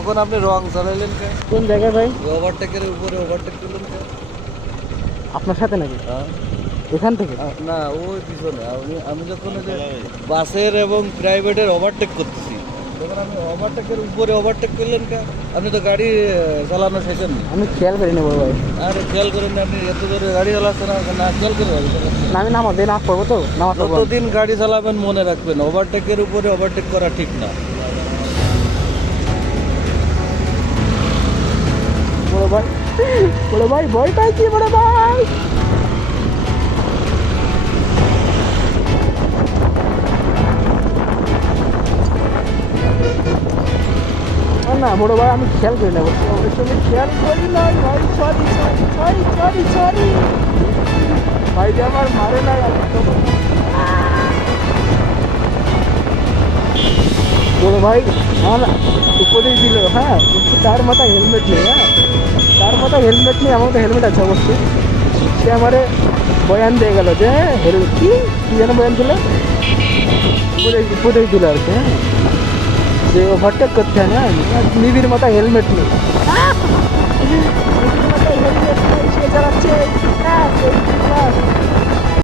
তখন আপনি রং চালাইলেন কে? কোন জায়গায় ভাই? ওভারটেকের উপরে ওভারটেক করলেন কে? আপনার সাথে নাকি? হ্যাঁ। এখান থেকে? না ওই পিছনে আমি যখন ওই যে বাসের এবং প্রাইভেটের ওভারটেক করতেছি তখন আমি ওভারটেকের উপরে ওভারটেক করলেন কে? আপনি তো গাড়ি চালানো শেখেননি। আমি খেয়াল করিনি বড় ভাই। আরে খেয়াল করেন না, আপনি এত জোরে গাড়ি চালাচ্ছেন না খেয়াল করে গাড়ি চালাচ্ছেন। না, আমি নামাজ নামাজ পড়বো তো, নামাজ পড়বো। যতদিন গাড়ি চালাবেন মনে রাখবেন ওভারটেকের উপরে ওভারটেক করা ঠিক না। বড় ভাই, বড় ভাই ভয় পাইছি বড় ভাই। না বড় ভাই, আমি খেয়াল করি না, ওই সময় খেয়াল করি না ভাই। Sorry sorry sorry sorry sorry ভাই, যে আমার মারে নাই আমি তখন। বড় ভাই আমার উপদেশ দিল, হ্যাঁ কিন্তু তার মাথায় হেলমেট নেই। হ্যাঁ, তার মাথায় হেলমেট নেই, আমার তো হেলমেট আছে অবশ্যই। সে আমারে বয়ান দিয়ে গেল যে কি কি যেন বয়ান দিল, উপদেশ দিল আর কি। হ্যাঁ, যে ওভারটেক করতে হয় না, নিবির মাথায় হেলমেট নেই। নিবির মাথায় হেলমেট নেই, সে চালাচ্ছে